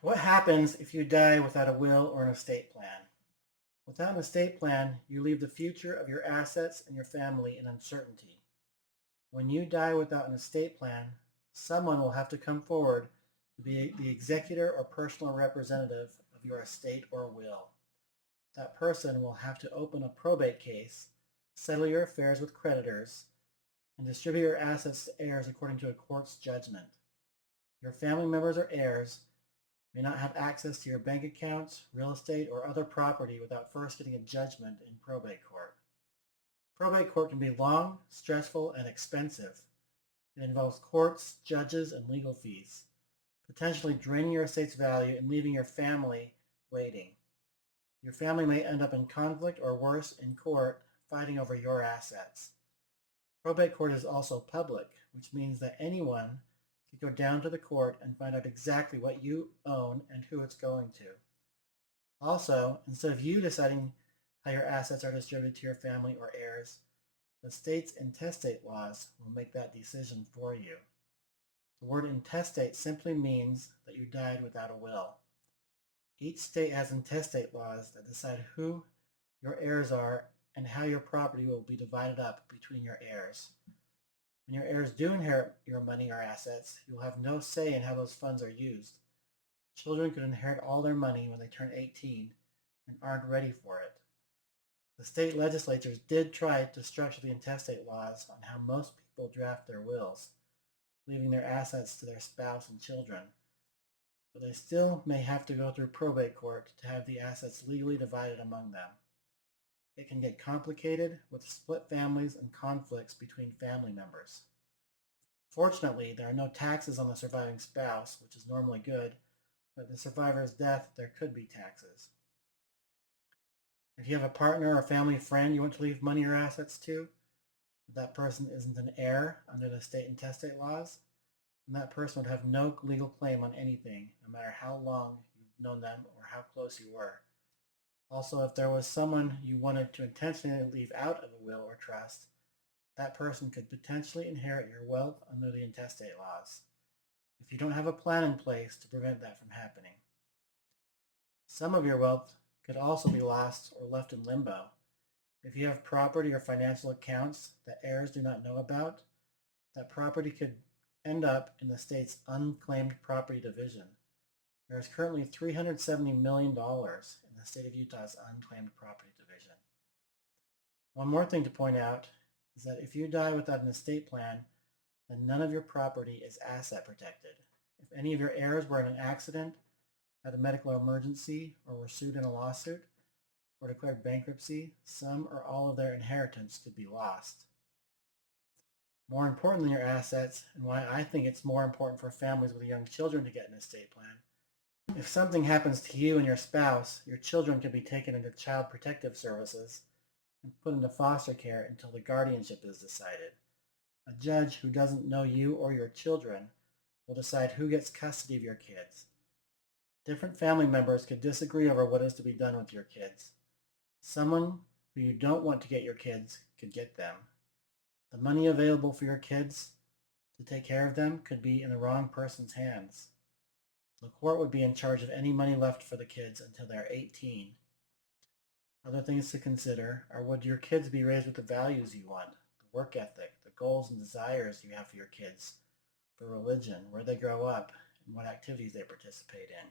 What happens if you die without a will or an estate plan? Without an estate plan, you leave the future of your assets and your family in uncertainty. When you die without an estate plan, someone will have to come forward to be the executor or personal representative of your estate or will. That person will have to open a probate case, settle your affairs with creditors, and distribute your assets to heirs according to a court's judgment. Your family members or heirs may not have access to your bank accounts, real estate, or other property without first getting a judgment in probate court. Probate court can be long, stressful, and expensive. It involves courts, judges, and legal fees, potentially draining your estate's value and leaving your family waiting. Your family may end up in conflict or worse, in court, fighting over your assets. Probate court is also public, which means that anyone can go down to the court and find out exactly what you own and who it's going to. Also, instead of you deciding how your assets are distributed to your family or heirs, the state's intestate laws will make that decision for you. The word intestate simply means that you died without a will. Each state has intestate laws that decide who your heirs are and how your property will be divided up between your heirs. When your heirs do inherit your money or assets, you will have no say in how those funds are used. Children could inherit all their money when they turn 18 and aren't ready for it. The state legislatures did try to structure the intestate laws on how most people draft their wills, leaving their assets to their spouse and children, but they still may have to go through probate court to have the assets legally divided among them. It can get complicated with split families and conflicts between family members. Fortunately, there are no taxes on the surviving spouse, which is normally good, but at the survivor's death, there could be taxes. If you have a partner or family friend you want to leave money or assets to, but that person isn't an heir under the state intestate laws, then that person would have no legal claim on anything, no matter how long you've known them or how close you were. Also, if there was someone you wanted to intentionally leave out of a will or trust, that person could potentially inherit your wealth under the intestate laws, if you don't have a plan in place to prevent that from happening. Some of your wealth could also be lost or left in limbo. If you have property or financial accounts that heirs do not know about, that property could end up in the state's unclaimed property division. There is currently $370 million in the state of Utah's unclaimed property division. One more thing to point out is that if you die without an estate plan, then none of your property is asset protected. If any of your heirs were in an accident, had a medical emergency, or were sued in a lawsuit, or declared bankruptcy, some or all of their inheritance could be lost. More important than your assets, and why I think it's more important for families with young children to get an estate plan, if something happens to you and your spouse, your children can be taken into child protective services and put into foster care until the guardianship is decided. A judge who doesn't know you or your children will decide who gets custody of your kids. Different family members could disagree over what is to be done with your kids. Someone who you don't want to get your kids could get them. The money available for your kids to take care of them could be in the wrong person's hands. The court would be in charge of any money left for the kids until they're 18. Other things to consider are, would your kids be raised with the values you want, the work ethic, the goals and desires you have for your kids, for religion, where they grow up, and what activities they participate in.